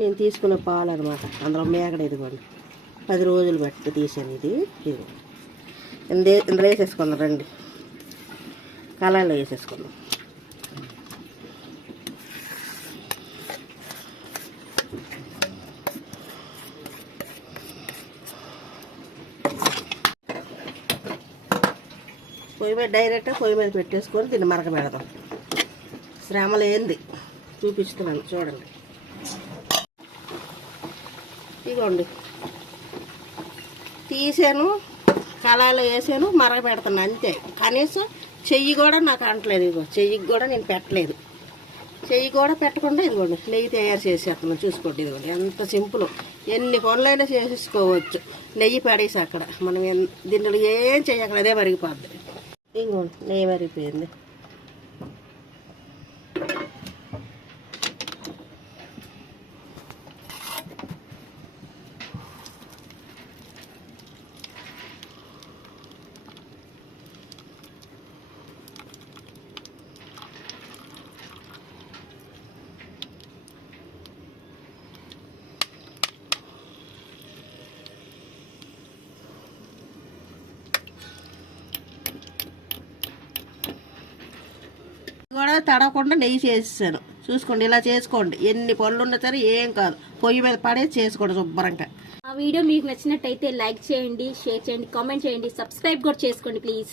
నేను తీసుకున్న పాలు అనమాట అందులో మేకడ ఇదిగోండి. పది రోజులు పెట్టి తీసాను ఇది. ఇది ఇందే ఇందులో వేసేసుకుందాం రండి. కళాయిలో వేసేసుకుందాం. పొయ్యి మీద డైరెక్ట్గా పొయ్యి మీద పెట్టేసుకొని దీన్ని మరక పెడదాం శ్రమ లేనిది చూపిస్తున్నాను. చూడండి. ఇదిగోండి తీసాను కళాయిలో వేసాను మరగ పెడతాను అంతే. కనీసం చెయ్యి కూడా నాకు అంటలేదు ఇదిగో చెయ్యికి కూడా నేను పెట్టలేదు. చెయ్యి కూడా పెట్టకుండా ఇదిగోండి నెయ్యి తయారు చేసేస్తున్నాను చూసుకోండి ఇదిగోండి ఎంత సింపుల్. ఎన్ని పనులైనా చేసేసుకోవచ్చు. నెయ్యి పడేసి అక్కడ. మనం దీంట్లో ఏం చేయక్కడ అదే మరిగిపోద్ది. ఇంకోండి నెయ్యి మరిగిపోయింది. కూడా తడవకుండా నెయ్యి చేసేసాను. చూసుకోండి ఇలా చేసుకోండి. ఎన్ని పనులు ఉన్నా సరే ఏం కాదు. పొయ్యి మీద పడే చేసుకోండి శుభ్రంగా. ఆ వీడియో మీకు నచ్చినట్టయితే లైక్ చేయండి షేర్ చేయండి కామెంట్ చేయండి సబ్స్క్రైబ్ కూడా చేసుకోండి ప్లీజ్.